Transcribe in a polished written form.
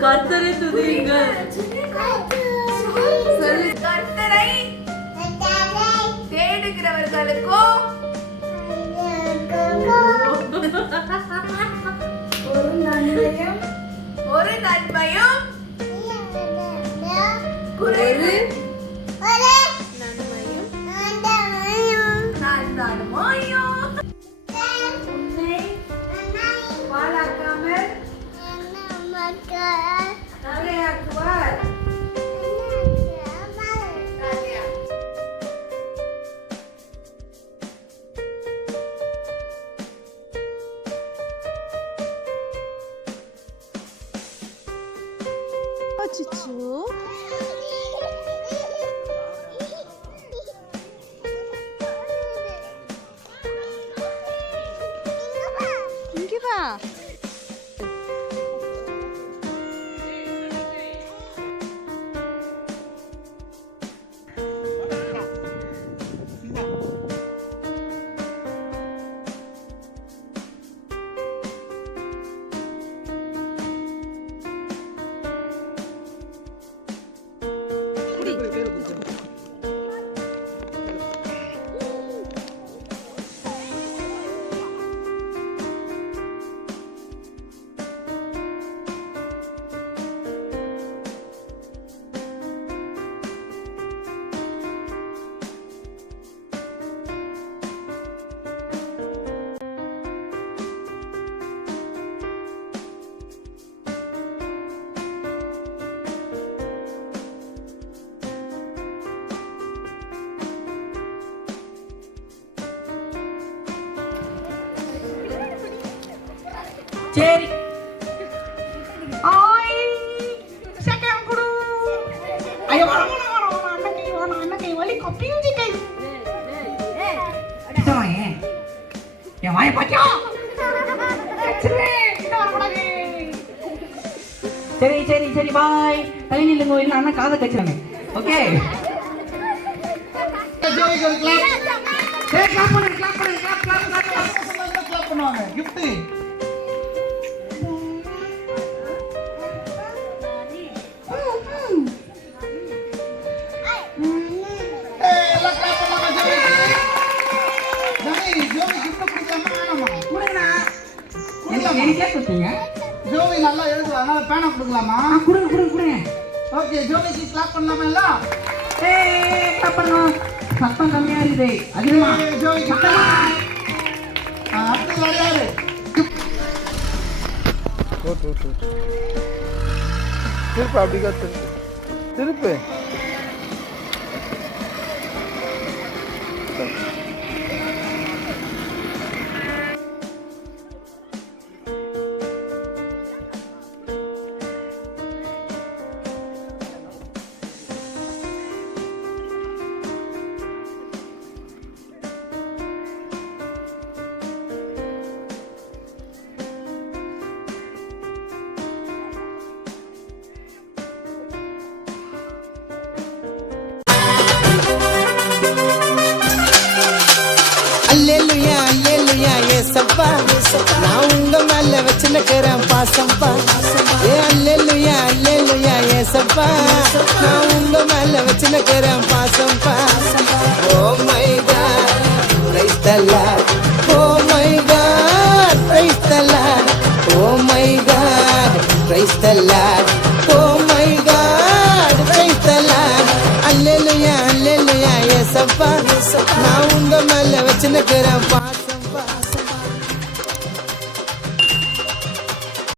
கர்த்தரை துதியுங்கள். சொல்லு. கர்த்தரை தேடுகிறவர்களுக்கோ ஒரு நன்மையும் குறைவு உன்னை பாழாக்காமல் நகையாக்குவார். சுச்சு இங்க வா. சரி. ஆய் செகண்ட் குடு. ஐயோ வர அண்ணன் கை வலி கப்பிஞ்சி கை. என் வாயை பாத்தியா? சரி சரி சரி பாய். கை நில்லுங்க இல்ல அண்ணா காதை கச்சுறாங்க. ஓகே ஜோவிக்கு கிளாப். சரி கிளாப் பண்ணுங்க கிளாப் பண்ணுவாங்க. gift ஜோவி நல்லா எழுதுவா, அதனால பேனா கொடுக்கலாமா? கொடுங்க. ஓகே ஜோவிக்கு கிளாப் பண்ணலாமா எல்லாம்? கிளாப் பண்ணலாம். சத்தம் கம்மியா இருக்குது. அதிகமா ஜோவி சத்தமா. அடுத்து விளையாடு. திருப்பு அப்படிக்கா திருப்பு. அல்லேலூயா அல்லேலூயா ஏசப்பா, நான் உங்க மேல வச்சிருக்கிறேன் பாசம்பா. அல்லேலூயா அல்லேலூயா ஏசப்பா, நான் உங்க மேல வச்சிருக்கிறேன் பாசம்பா. Oh my God praise the Lord. Oh my God praise the Lord. Oh my God praise the Lord. Oh my God praise the Lord. Hallelujah hallelujah ஏசப்பா, நான் உங்க மேல வச்சிருக்கிறேன்